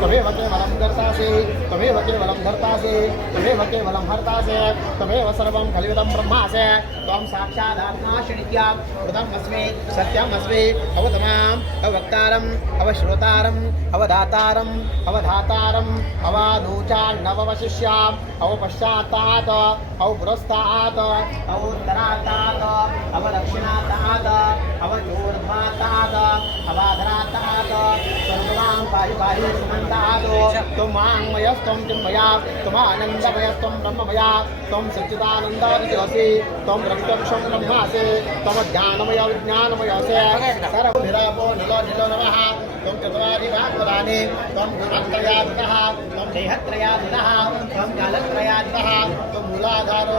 तमेव केवलं कर्तासि तमेव केवलं धर्तासि तमेव केवलं हर्तासि तमेव सर्वं खलिदं ब्रह्मासि त्वं साक्षादात्माश्रित्या कृतमस्मि सत्यमस्मि अवतमाम् अवक्तारम् अवश्रोतारम् अवधातारम् अवधातारम् अवादूचान्नववशिष्याम् अवपश्चात्तात् अवपुरस्तात् अवोत्तरात्तात् अवदक्षिणात्तात् अवचूर्ध्वात्तात् अवाधरात्तात् सर्वां पाहि सुमन्तादो त्वं माङ्मयस्त्वं चिन्मया त्वमानन्दमयस्त्वं ब्रह्ममया त्वं सच्चिदानन्दोऽसि त्वं प्रत्यक्षं ब्रह्मासि त्वं ज्ञानमय विज्ञानमयसि सर्वभिरापो निलो नमः त्वं चतुरादिवाग्वदानि त्वं गुणत्रयाधितः त्वं देहत्रयाधितः त्वं कालत्रयाधितः त्वं मूलाधारो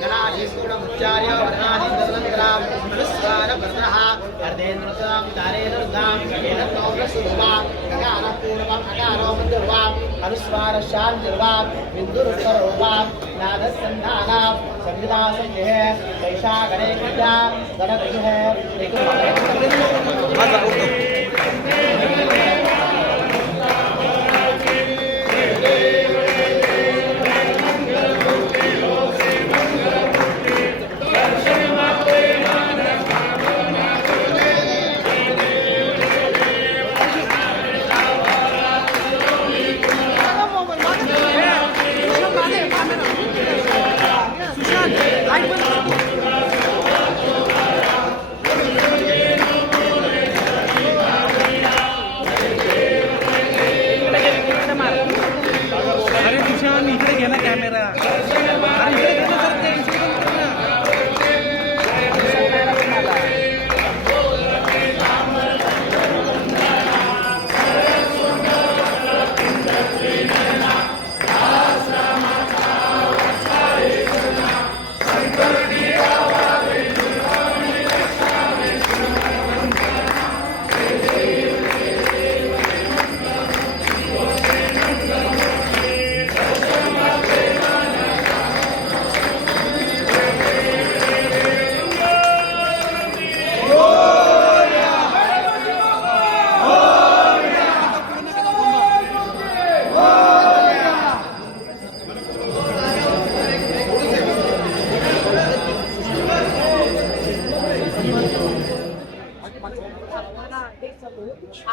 गणाधिगुणमुच्चार्य वर्णाधिगणन्तरां नमस्कारवर्णः अर्धेन्द्रतां तारेन्द्रतां येन तौरसुभा गगानपूर्वम् अकारो मध्यर्वा अनुस्वारशान्तिर्वा बिन्दुरुत्तरोवा नादसन्धाना संहिता संहिः तैषा गणेशा गणगृह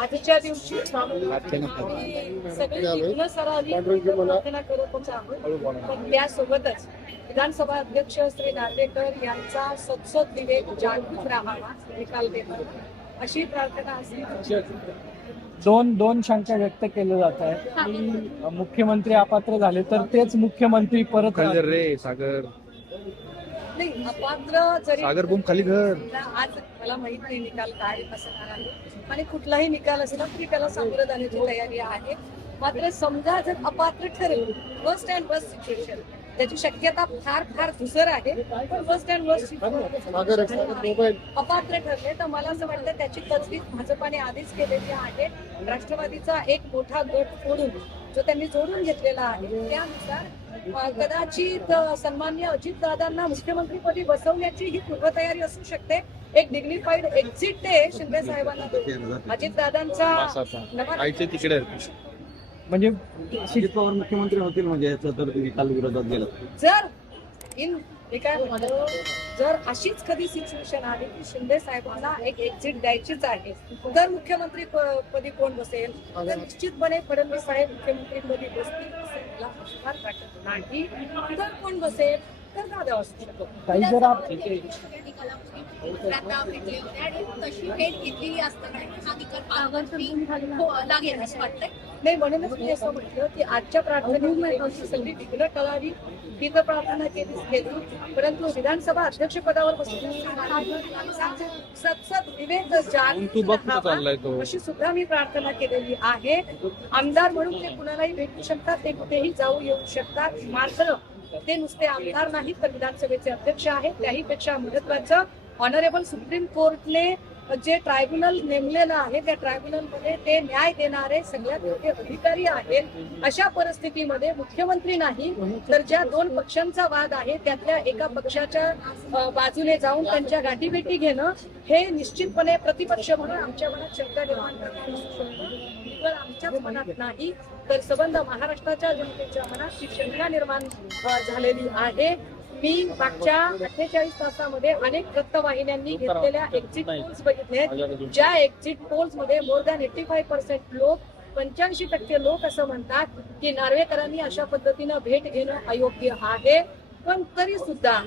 आजच्या दिवशी सगळे विघ्न सरावी प्रार्थना करतच आहोत. पण त्यासोबतच विधानसभा अध्यक्ष श्री नार्वेकर यांचा सतत विवेक जागृत राहावा, निकाल देणार अशी प्रार्थना असते. दोन शंका व्यक्त केल्या जात आहेत. मुख्यमंत्री अपात्र झाले तर तेच मुख्यमंत्री परत रे सागर नाही, अपात्र जरी सागर बुम खाली घर. आज मला माहित नाही निकाल काय असणार आहे आणि कुठलाही निकाल असला तरी त्याला सामोरं जाण्याची तयारी आहे. मात्र समजा जर अपात्र ठरेल, फर्स्ट अँड वर्स्ट सिच्युएशन, त्याची शक्यता फार फार धुसर आहे. पण फर्स्ट अँड वर्स्ट अपात्र ठरले तर मला असं वाटतं त्याची तजवीज भाजपाने आधीच केलेली आहे. राष्ट्रवादीचा एक मोठा गट फोडून जो त्यांनी जोडून घेतलेला आहे त्यानुसार कदाचित सन्मान्य अजितदादांना मुख्यमंत्रीपदी बसवण्याची ही पूर्वतयारी असू शकते. एक डिग्निफाईड एक्झिट ते शिंदे साहेबांना अजितदादांचा तिकडे म्हणजे शरद पवार मुख्यमंत्री होतील म्हणजे याचा तर निकाल विरोधात गेला. जर जर अशीच कधी सिच्युएशन आली की शिंदे साहेबांना एक एक्झिट द्यायचीच आहे, तर मुख्यमंत्री पदी कोण बसेल तर निश्चितपणे फडणवीस साहेब मुख्यमंत्रीपदी बसतील मला अजिबात वाटत नाही. तर कोण बसेल तर दादा असू शकतो. काही जर तशी भेट घेतलेली असताना हा निकाल लागेल असं वाटतंय. नाही, म्हणूनच मी असं म्हटलं की आजच्या प्रार्थनेमध्ये सगळी विघ्न टळावी ही तर प्रार्थना केली, परंतु विधानसभा अध्यक्षपदावर बसून सतत विवेक जागृत अशी सुद्धा मी प्रार्थना केलेली आहे. आमदार म्हणून ते कुणालाही भेटू शकतात, ते कुठेही जाऊ येऊ शकतात. मात्र ते नुसते आमदार नाहीत तर विधानसभेचे अध्यक्ष आहेत. त्याहीपेक्षा महत्वाचं ऑनरेबल सुप्रीम कोर्टने जे ट्रायब्युनल नेमलेलं आहे त्या ट्रायब्युनलमध्ये ते न्याय देणारे सगळ्यात मोठे अधिकारी आहेत. अशा परिस्थितीमध्ये मुख्यमंत्री नाही तर ज्या दोन पक्षांचा वाद आहे त्यातल्या एका पक्षाच्या बाजूने जाऊन त्यांच्या गाठीभेटी घेणं हे निश्चितपणे प्रतिपक्ष म्हणून आमच्या मनात शंका निर्माण करणारं असू शकतं. केवळ आमच्याच मनात नाही तर संबंध महाराष्ट्राच्या जनतेच्या मनात ती शंका निर्माण झालेली आहे. मी मागच्या 48 तासामध्ये अनेक वृत्तवाहिन्यांनी घेतलेल्या एक्झिट पोल्स बघितले. ज्या एक्झिट पोल्स मध्ये मोर दॅन 85% लोक 85% लोक असं म्हणतात की नार्वेकरांनी अशा पद्धतीनं भेट घेणं अयोग्य आहे. पण तरी सुद्धा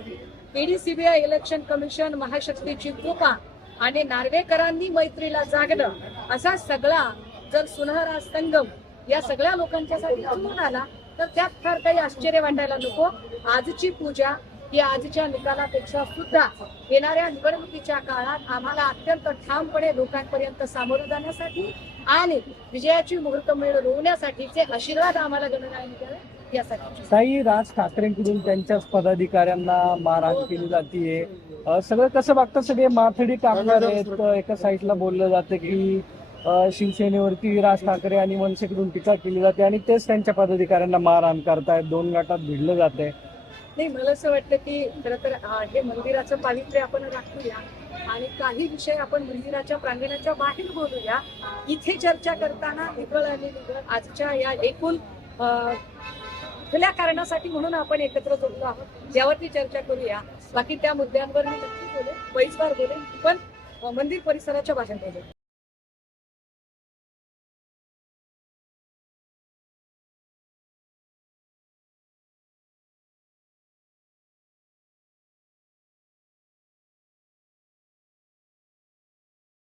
ईडी, सीबीआय, इलेक्शन कमिशन, महाशक्तीची कृपा आणि नार्वेकरांनी मैत्रीला जागणं असा सगळा जर सुनहरा संगम या सगळ्या लोकांच्यासाठी जुळून आला तर त्यात फार काही आश्चर्य वाटायला नको. आजची पूजा ही आजच्या निकालापेक्षा सुद्धा येणाऱ्या निवडणुकीच्या काळात आम्हाला अत्यंत ठामपणे लोकांपर्यंत सामोरं जाण्यासाठी आणि विजयाची मुहूर्तमेढ रोवण्यासाठीचे आशीर्वाद आम्हाला गणरायाने द्यावे यासाठी. ताई, राज ठाकरेंकडून त्यांच्याच पदाधिकाऱ्यांना मारहाण केली जातीये. सगळं कसं बघतं? सगळे माथडी कामगार आहेत. एका साईडला बोललं जातं की शिवसेनेवरती राज ठाकरे आणि मनसेकडून टीका केली जाते आणि तेच त्यांच्या पदाधिकाऱ्यांना मारहाण करतायत. 2 गटात भिडलं जाते. नाही, मला असं वाटतं की खरं तर हे मंदिराचं पावित्र्य आपण राखूया आणि काही विषय आपण मंदिराच्या प्रांगणाच्या बाहेर बोलूया. इथे चर्चा करताना निगळ आणि निगळ आजच्या या एकूण कुठल्या कारणासाठी म्हणून आपण एकत्र जोडलो आहोत यावरती चर्चा करूया. बाकी त्या मुद्द्यांवर मी नक्की बोलेन, वैसवार बोलेन, पण मंदिर परिसराच्या बाहेर बोलेन.